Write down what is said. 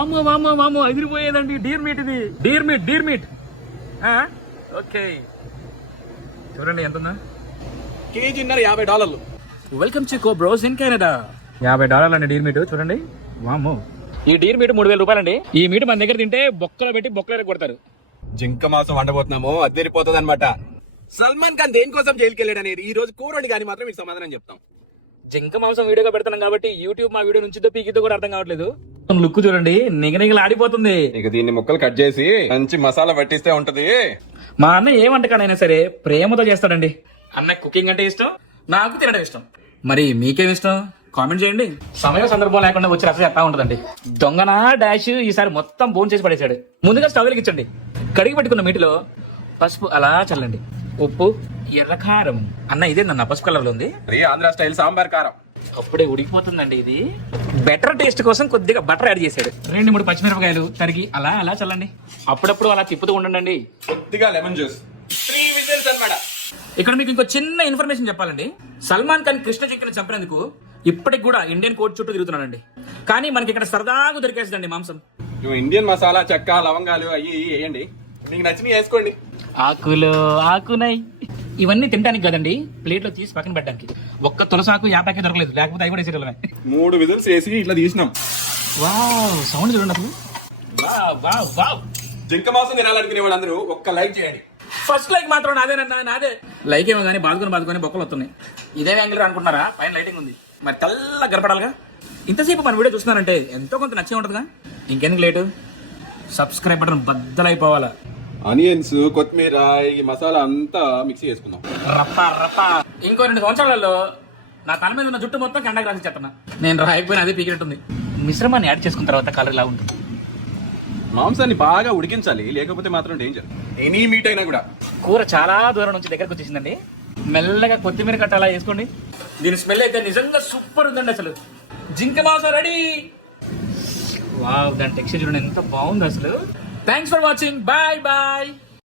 వామ్మో వామ్మో వామ్మో ఎదిరిపోయేదండి. డీర్ మీట్ ఇది, డీర్ మీట్. ఓకే చూడండి ఎంత ఉందా, కేజీన్నర $50. Welcome to Kobros in Canada. $50 అండి డీర్ మీట్. చూడండి వామ్మో, ఈ డీర్ మీట్ 3000 రూపాయలండి. ఈ మీట్ మన దగ్గర తింటే బొక్కలో పెట్టి బొక్కలో కొడతారు. జింక మాంసం వండబోతున్నాము, అద్దరిపోతుంది అనమాట. సల్మాన్ ఖాన్ దేనికోసం జైలుకి వెళ్ళాడు అనేది ఈ రోజు కూరండి కానీ మాత్రం మీకు సమాధానం చెప్తాం. జింక మాంసం వీడియోగా పెడతాం కాబట్టి యూట్యూబ్ మా వీడియో నుంచి పీకితో కూడా అర్థం కావట్లేదు. లుక్ చూడండి, నిగనిగలు ఆడిపోతుంది. ఇక దీన్ని ముక్కలు కట్ చేసి మంచి మసాలా పట్టిస్తే ఉంటది. మా అన్న ఏ వంటకానైనా సరే ప్రేమతో చేస్తాడండి. అన్న కుకింగ్ అంటే ఇష్టం, నాకు తినడం ఇష్టం. మరి మీకేం ఇష్టం కామెంట్ చేయండి. సమయం సందర్భం లేకుండా వచ్చి రసం ఎట్లా ఉంటదండి. దొంగన డాష్ ఈసారి మొత్తం బోన్ చేసి పడేశాడు. ముందుగా స్టవ్ వెలిగించండి. కడిగి పెట్టుకున్న మీటిలో పసుపు అలా చల్లండి, ఉప్పు, ఎర్రకారం. అన్న ఇదే నన్న పసుపు కలర్ లో ఉంది. ఆంధ్ర స్టైల్ సాంబార్ కారం. అప్పుడే ఉడికిపోతుందండి. ఇది బెటర్ టేస్ట్ కోసం కొద్దిగా బటర్ యాడ్ చేశాడు. 2-3 పచ్చిమిరపకాయలు తరిగి అలా అలా చల్లండి. అప్పుడప్పుడు అలా తిప్పుతూ ఉండండి. కొద్దిగా లెమన్ జ్యూస్. 3 విజిల్స్ అన్నమాట. ఇక్కడ మీకు ఇంకో చిన్న ఇన్ఫర్మేషన్ చెప్పాలండి. సల్మాన్ ఖాన్ కృష్ణ జింకని చంపినందుకు ఇప్పటికి కూడా ఇండియన్ కోర్టు చుట్టూ తిరుగుతున్నాడండి. కానీ మనకి ఇక్కడ సరదాగా దొరికేస్తుందండి మాంసం. ఇండియన్ మసాలా, చెక్క, లవంగాలు అయ్యి వేయండి, మీకు నచ్చినవి వేసుకోండి. ఆకులు ఆకునై ఇవన్నీ తినడానికి కదండి, ప్లేట్ లో తీసి పక్కన పెట్టడానికి. ఒక్క తులసాకు యాపాకే దొరకలేదు, లేకపోతే అవి కూడా వేసేటమే. 3 విజిల్స్ వేసి ఇట్లా తీసినాం. వావ్ సౌండ్ చూడండి అసలు. జింక మాంసం తినాలనుకునే వాళ్ళు అందరూ ఒక్క లైక్ చేయండి. ఫస్ట్ లైక్ మాత్రం నాదేనన్నా, నాదే. లైక్ ఏమో కానీ బాదుకొని బొక్కలు వస్తున్నాయి. ఇదే యాంగిల్ అనుకుంటున్నారా? పైన లైటింగ్ ఉంది, మరి తెల్ల గడపడాలిగా. ఇంతసేపు మన వీడియో చూస్తున్నారంటే ఎంతో కొంత నచ్చే ఉంటుందిగా. ఇంకెందుకు లేటు, సబ్స్క్రైబ్ బటన్ బద్దలైపోవాలా. ఆనియన్స్, కొత్తిమీర, ఈ మసాలా అంతా మిక్సీ చేసుకుందాం. రప్ప ఇంకో 2 సంవత్సరాలలో నా తల మీద ఉన్న జుట్టు మొత్తం కండకు రాసి చెప్తున్నా. నేను రాయకపోయినా అదే పీకినట్టుంది. మిశ్రమాన్ని యాడ్ చేసుకున్న తర్వాత కలర్ ఇలా ఉంటుంది. మాంసాన్ని బాగా ఉడికించాలి, లేకపోతే మాత్రం డేంజర్. ఎనీ మీట్ అయినా కూడా. కూర చాలా దూరం నుంచి దగ్గరకు వచ్చేసిందండి. మెల్లగా కొత్తిమీర కట్ట అలా వేసుకోండి. దీని స్మెల్ అయితే నిజంగా సూపర్ ఉందండి. అసలు జింక మాంసం రెడీ. వావ్, దాని టెక్స్చర్ చూడండి ఎంత బాగుంది అసలు. Thanks for watching. Bye bye.